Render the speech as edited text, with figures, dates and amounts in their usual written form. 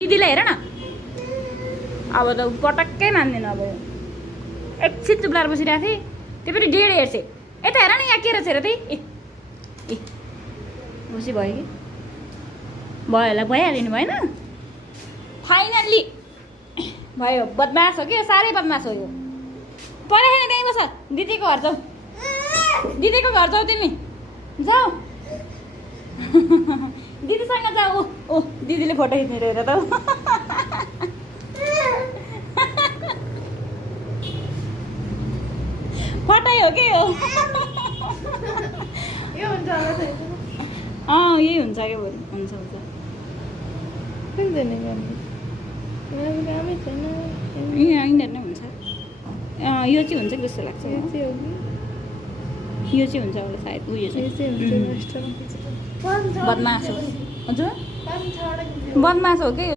दिदीलाई हेर न अब त पटक्कै मान्दैन अब एकछिन चुप लाएर बसिरहेको थिएँ त्यो पनि डेढ हेर्छ यता हेर न यहाँ के रहेछ हेर त्यही ए ए बसी भयो कि भयो होला भइहाल्यो नि भएन फाइनल्ली भयो बदमास हो कि साह्रै बदमास हो यो परेन त्यहीँ बस दिदीको घर जाऊ दिदीको घर जाऊ तिमी जाऊ दिदीसँग जाऊ ओ दिदीले फोटो खिच्ने रहेछ त फटाइ हो के हो यही हुन्छ क्या हुन्छ हुन्छ यिनीहरू नै हुन्छ यो चाहिँ हुन्छ कि जस्तो लाग्छ यो चाहिँ हुन्छ होला सायद उयो चाहिँ बदमास हो हजुर बदमास हो कि